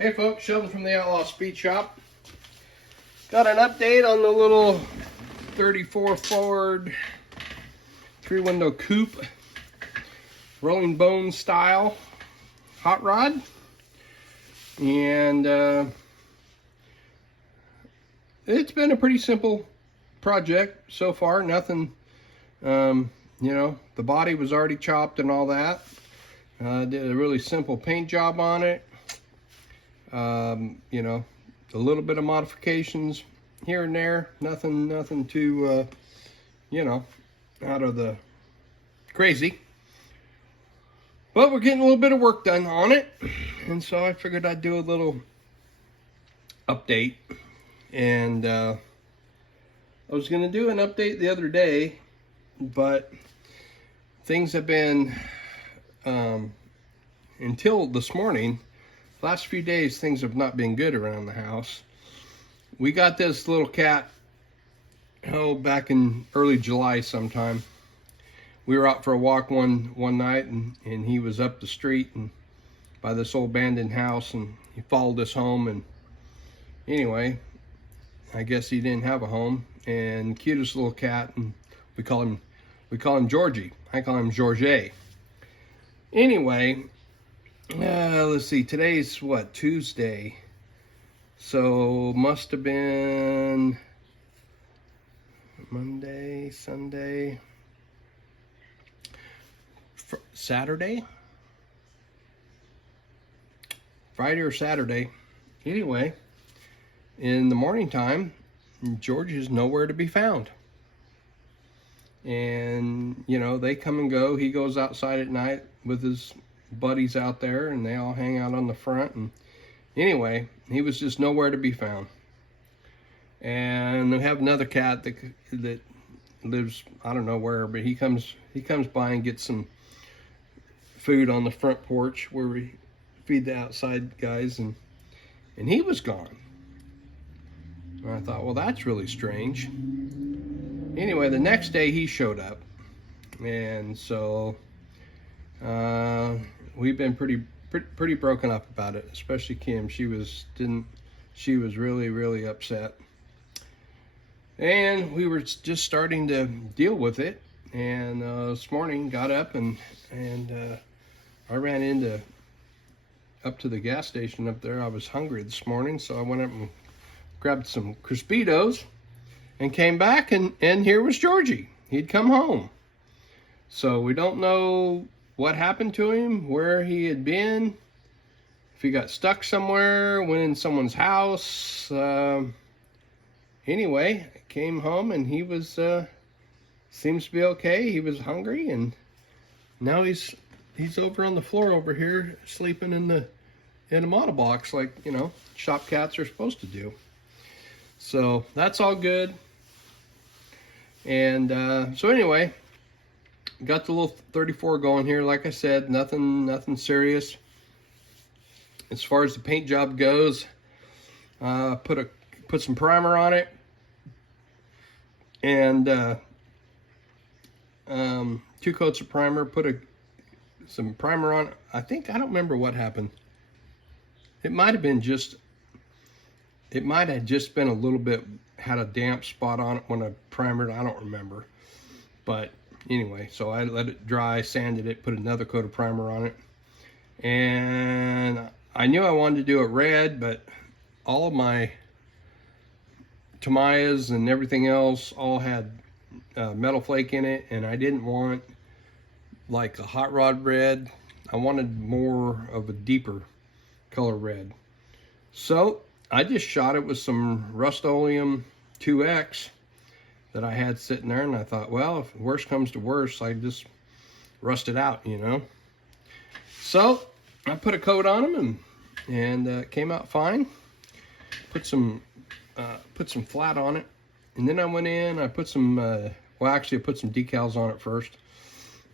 Hey folks, Sheldon from the Outlaw Speed Shop. Got an update on the little 34 Ford 3-window coupe, Rolling Bone style hot rod. And it's been a pretty simple project so far. Nothing, you know, the body was already chopped and all that. Did a really simple paint job on it. You know, a little bit of modifications here and there. Nothing too, you know, out of the crazy. But we're getting a little bit of work done on it. And so I figured I'd do a little update. And I was going to do an update the other day, but things have been, until this morning, last few days, things have not been good around the house. We got this little cat, back in early July sometime. We were out for a walk one night, and he was up the street and by this old abandoned house, and he followed us home. And anyway, I guess he didn't have a home. And cutest little cat, and we call him Georgie. I call him Georgie. Anyway. Let's see, today's what, Tuesday, so must have been Monday, Sunday, Saturday, Friday or Saturday. Anyway, in the morning time, George is nowhere to be found. And you know, they come and go. He goes outside at night with his buddies out there, and they all hang out on the front. And anyway, he was just nowhere to be found. And we have another cat that lives, I don't know where, but he comes by and gets some food on the front porch where we feed the outside guys, and he was gone. And I thought, well, that's really strange. Anyway, the next day he showed up, and so we've been pretty broken up about it, especially Kim. She was really upset, and we were just starting to deal with it. And this morning got up and I ran up to the gas station up there. I was hungry this morning, so I went up and grabbed some Crispitos and came back, and here was Georgie. He'd come home. So we don't know what happened to him, where he had been, if he got stuck somewhere, went in someone's house. Anyway, I came home, and he was, seems to be okay. He was hungry, and now he's over on the floor over here, sleeping in a model box, like, you know, shop cats are supposed to do. So that's all good. And so anyway, got the little 34 going here. Like I said, nothing serious. As far as the paint job goes, put some primer on it, and 2 coats of primer. Some primer on. I don't remember what happened. It might have just been a little bit, had a damp spot on it when I primered. I don't remember, but anyway, so I let it dry, sanded it, put another coat of primer on it. And I knew I wanted to do it red, but all of my Tamayas and everything else all had metal flake in it, and I didn't want like a hot rod red. I wanted more of a deeper color red. So I just shot it with some Rust-Oleum 2X that I had sitting there, and I thought, well, if worst comes to worst, I just rust it out, you know. So I put a coat on them, and it came out fine. Put some flat on it, and then I went in. I put some well, actually, I put some decals on it first.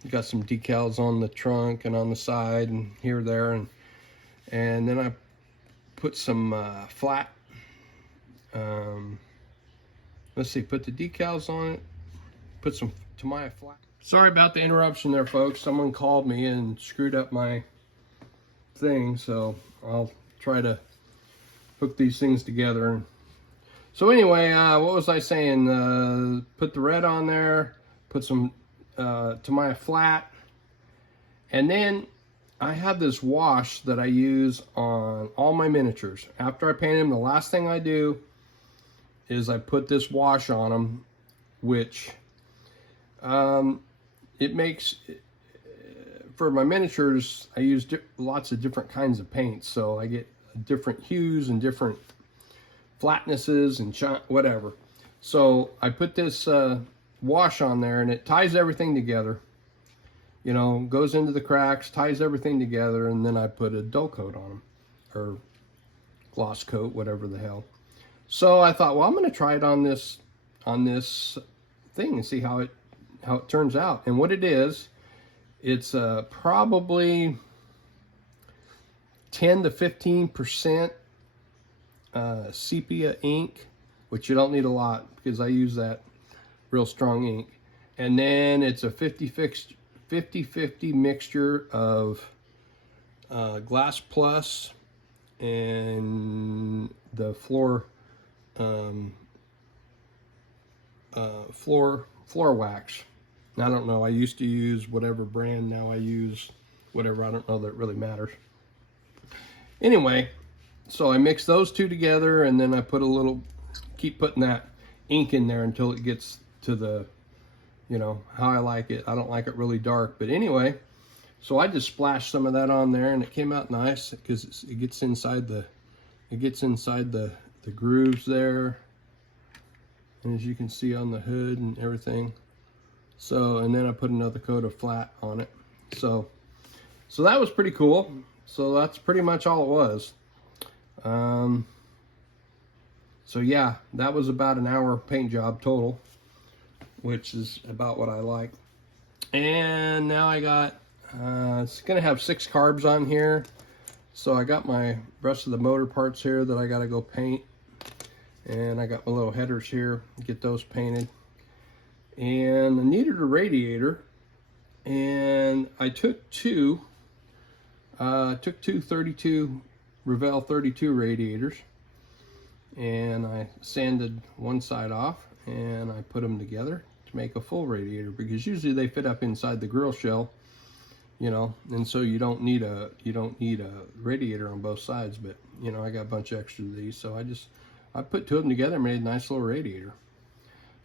Got some decals on the trunk and on the side and here, there, and then I put some flat. Let's see, put the decals on it, put some Tamiya flat. Sorry about the interruption there, folks. Someone called me and screwed up my thing, so I'll try to hook these things together. So anyway, what was I saying? Put the red on there, put some Tamiya flat, and then I have this wash that I use on all my miniatures. After I paint them, the last thing I do is I put this wash on them, which it makes, for my miniatures, I use lots of different kinds of paints, so I get different hues and different flatnesses and whatever. So I put this wash on there, and it ties everything together. You know, goes into the cracks, ties everything together, and then I put a dull coat on them, or gloss coat, whatever the hell. So I thought, well, I'm going to try it on this thing and see how it turns out. And what it is, it's probably 10 to 15% sepia ink, which you don't need a lot because I use that real strong ink. And then it's a 50-50 mixture of Glass Plus and the floor wax. I don't know, I used to use whatever brand, now I use whatever. I don't know that it really matters. Anyway, so I mix those two together, and then I put keep putting that ink in there until it gets to the, you know, how I like it. I don't like it really dark, but anyway, so I just splashed some of that on there, and it came out nice because it gets inside the grooves there, and as you can see on the hood and everything. So, and then I put another coat of flat on it. So that was pretty cool. So that's pretty much all it was. So yeah, that was about an hour paint job total, which is about what I like. And now I got, it's gonna have 6 carbs on here. So I got my rest of the motor parts here that I gotta go paint. And I got my little headers here, get those painted. And I needed a radiator, and I took two 32 Revell 32 radiators, and I sanded one side off, and I put them together to make a full radiator, because usually they fit up inside the grill shell, you know, and so you don't need a radiator on both sides. But you know, I got a bunch of extra of these, so I put 2 of them together and made a nice little radiator.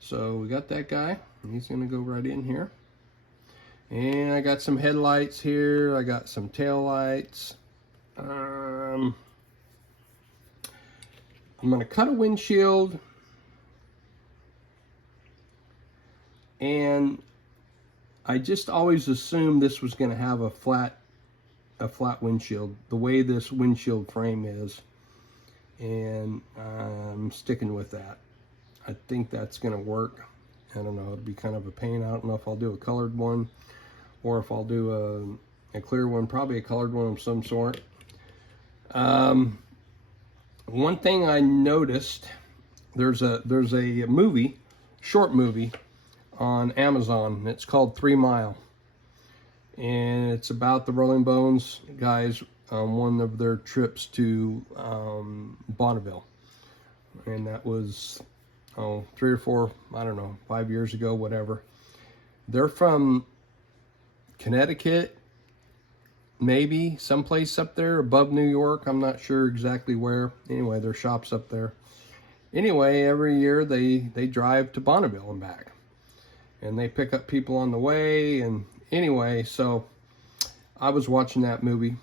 So we got that guy, and he's gonna go right in here. And I got some headlights here, I got some tail lights. I'm gonna cut a windshield, and I just always assumed this was gonna have a flat windshield, the way this windshield frame is, and I'm sticking with that. I think that's gonna work. I don't know, it'll be kind of a pain. I don't know if I'll do a colored one or if I'll do a clear one, probably a colored one of some sort. One thing I noticed, there's a movie, short movie on Amazon. It's called 3 Mile, and it's about the Rolling Bones guys on one of their trips to Bonneville, and that was 3 or 4, I don't know, 5 years ago, whatever. They're from Connecticut, maybe someplace up there above New York. I'm not sure exactly where. Anyway, their shop's up there. Anyway, every year they drive to Bonneville and back, and they pick up people on the way. And anyway, so I was watching that movie,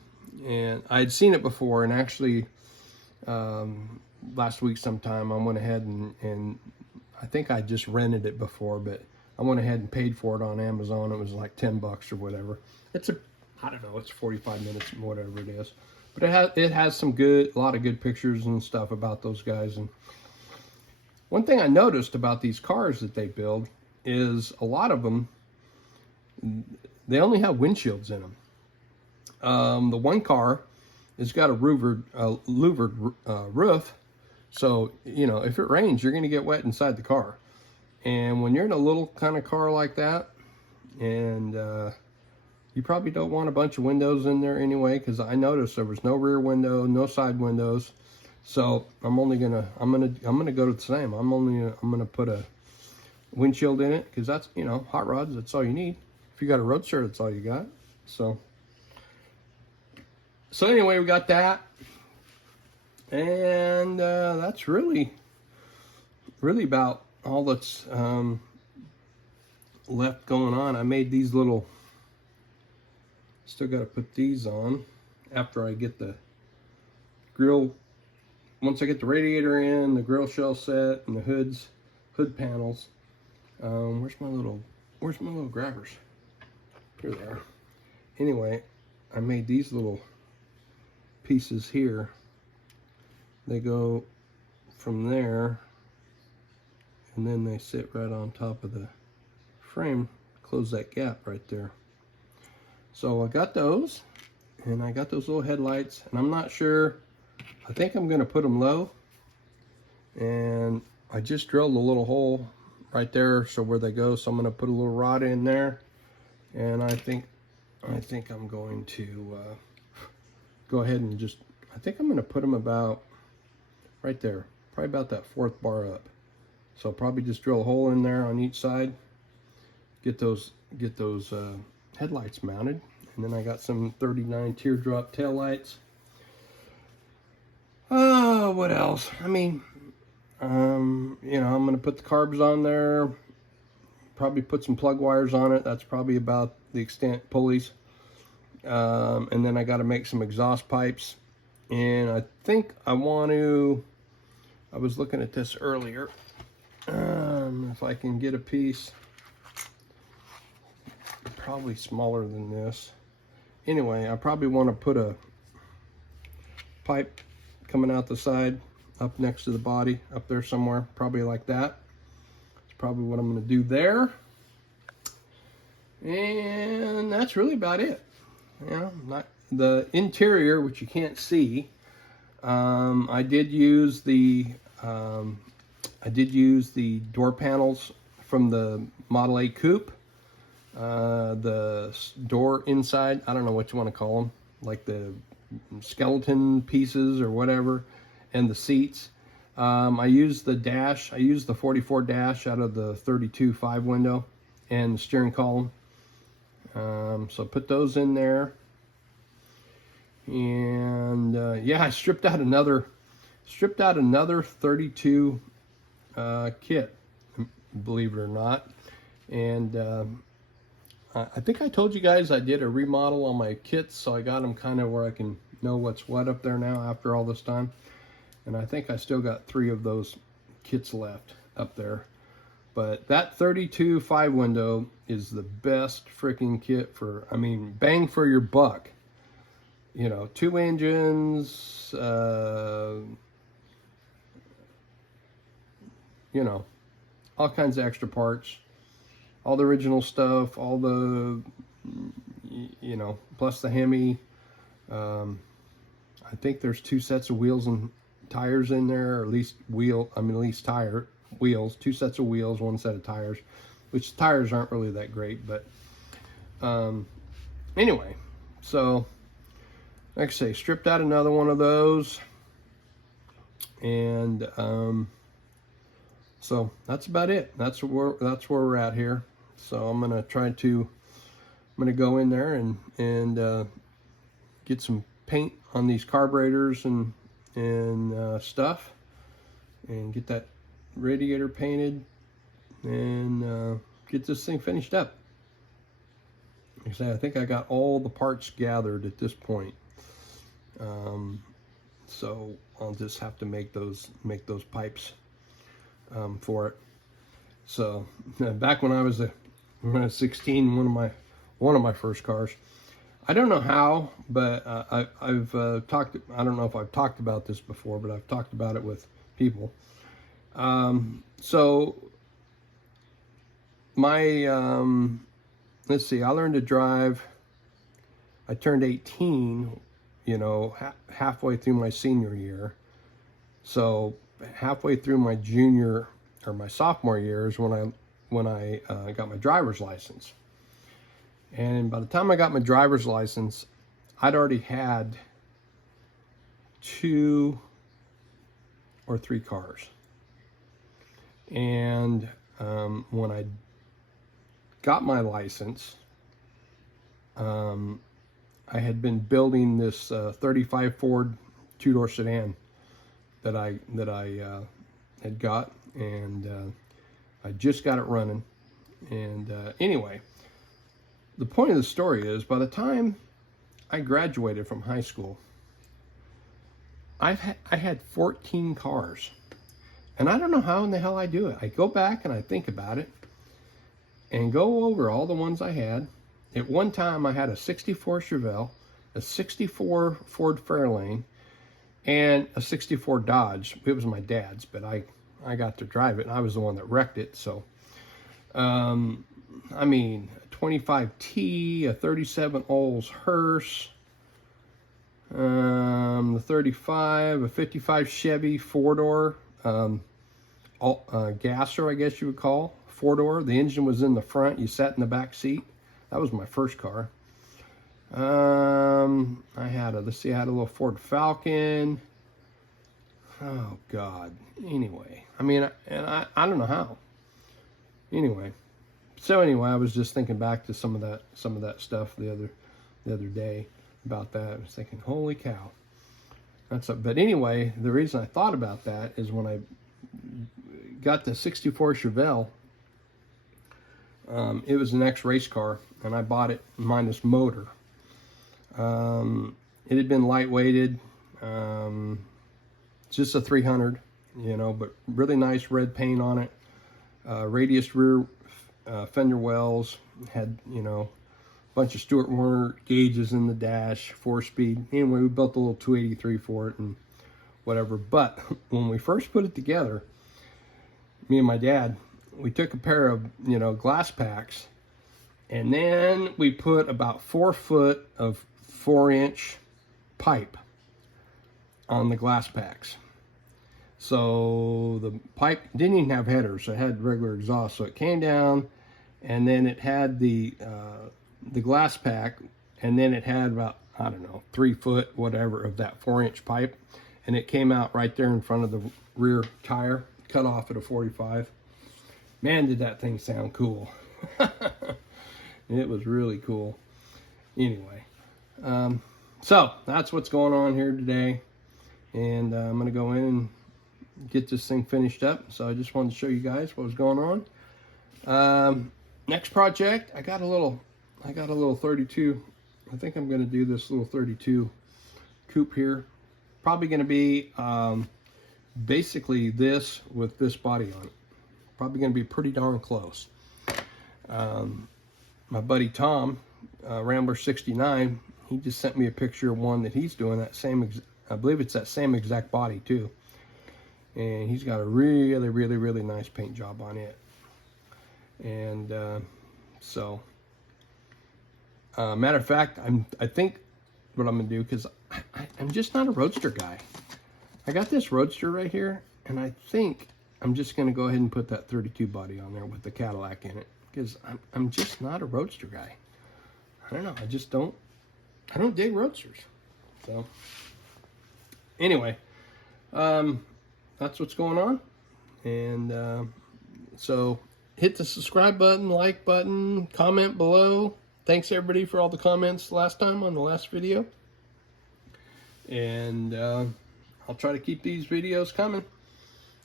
and I'd seen it before, and actually last week sometime I went ahead and I think I just rented it before, but I went ahead and paid for it on Amazon. It was like $10 or whatever. I don't know, it's 45 minutes, whatever it is. But it has a lot of good pictures and stuff about those guys. And one thing I noticed about these cars that they build is a lot of them, they only have windshields in them. The one car has got a louvered roof, so you know, if it rains, you're going to get wet inside the car. And when you're in a little kind of car like that, and you probably don't want a bunch of windows in there anyway, because I noticed there was no rear window, no side windows. So I'm gonna go to the same. I'm gonna put a windshield in it, because that's, you know, hot rods, that's all you need. If you got a Roadster, that's all you got. So anyway, we got that, and that's really about all that's left going on. I made these little, still got to put these on after I get the grill. Once I get the radiator in, the grill shell set, and the hood panels. Where's my little grabbers? Here they are. Anyway, I made these little pieces here. They go from there, and then they sit right on top of the frame, close that gap right there. So I got those, and I got those little headlights, and I'm not sure, I think I'm going to put them low, and I just drilled a little hole right there, so where they go, so I'm going to put a little rod in there, and I think I'm going to go ahead and just, I think I'm going to put them about right there, probably about that 4th bar up. So I'll probably just drill a hole in there on each side, get those headlights mounted, and then I got some 39 teardrop tail lights. Oh, what else? I mean, you know, I'm gonna put the carbs on there, probably put some plug wires on it. That's probably about the extent. Pulleys, and then I got to make some exhaust pipes, and I think I want to, I was looking at this earlier, if I can get a piece probably smaller than this. Anyway, I probably want to put a pipe coming out the side up next to the body, up there somewhere, probably like that. That's probably what I'm going to do there. And that's really about it. You know, not the interior, which you can't see. I did use the door panels from the Model A Coupe. The door inside, I don't know what you want to call them, like the skeleton pieces or whatever, and the seats. I used the dash. I used the 44 dash out of the 32 5 window, and the steering column. So put those in there, and yeah, I stripped out another 32 kit, believe it or not. And I think I told you guys I did a remodel on my kits, so I got them kind of where I can know what's what up there now after all this time. And I think I still got 3 of those kits left up there. But that 32 5 window is the best freaking kit for, I mean, bang for your buck. You know, 2 engines, you know, all kinds of extra parts, all the original stuff, all the, you know, plus the Hemi. I think there's 2 sets of wheels and tires in there, or at least wheels, 2 sets of wheels, 1 set of tires, which tires aren't really that great, but anyway, so like I say, stripped out another one of those, and so that's about it. That's where we're at here. So I'm gonna go in there and get some paint on these carburetors and stuff, and get that radiator painted, and get this thing finished up. Like I say, I think I got all the parts gathered at this point. So I'll just have to make those pipes for it. So back when I was 16, one of my first cars, I don't know how, but I've talked, I don't know if I've talked about this before, but I've talked about it with people. So my, let's see, I learned to drive, I turned 18, you know, halfway through my senior year. So halfway through my junior or my sophomore year is when I got my driver's license. And by the time I got my driver's license, I'd already had 2 or 3 cars. And when I got my license, I had been building this 35 Ford 2-door sedan that I had got, and I just got it running. And anyway, the point of the story is, by the time I graduated from high school, I had 14 cars. And I don't know how in the hell I do it. I go back and I think about it and go over all the ones I had. At one time, I had a 64 Chevelle, a 64 Ford Fairlane, and a 64 Dodge. It was my dad's, but I got to drive it, and I was the one that wrecked it. So, I mean, a 25T, a 37 Olds Hearse, the 35, a 55 Chevy 4-door, gasser, I guess you would call, 4-door. The engine was in the front. You sat in the back seat. That was my first car. I had a little Ford Falcon. Oh God. Anyway, I mean, and I don't know how. Anyway, I was just thinking back to some of that stuff the other day about that. I was thinking, holy cow. But anyway, the reason I thought about that is when I got the 64 Chevelle, it was an ex-race car, and I bought it minus motor. It had been lightweighted, just a 300, but really nice red paint on it. Radius rear fender wells, had, a bunch of Stuart Warner gauges in the dash, 4-speed. Anyway, we built a little 283 for it and whatever. But when we first put it together, me and my dad, we took a pair of, glass packs, and then we put about 4 foot of 4-inch pipe on the glass packs. So the pipe didn't even have headers. It had regular exhaust. So it came down, and then it had the glass pack, and then it had about, 3 foot, whatever, of that 4-inch pipe. And it came out right there in front of the rear tire, cut off at a 45. Man, did that thing sound cool. It was really cool. Anyway, so that's what's going on here today. And I'm going to go in and get this thing finished up. So I just wanted to show you guys what was going on. Next project, I got a little 32. I think I'm going to do this little 32 coupe here. Probably going to be basically this with this body on it. Probably going to be pretty darn close. My buddy Tom, Rambler 69, he just sent me a picture of one that he's doing that same, I believe it's that same exact body too. And he's got a really, really, really nice paint job on it. And matter of fact, I think what I'm gonna do, because I'm just not a Roadster guy. I got this Roadster right here, and I think I'm just gonna go ahead and put that 32 body on there with the Cadillac in it, because I'm just not a Roadster guy. I don't know. I don't dig Roadsters. So anyway, that's what's going on. And so hit the subscribe button, like button, comment below. Thanks everybody for all the comments last time on the last video. And I'll try to keep these videos coming.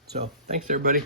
So thanks everybody.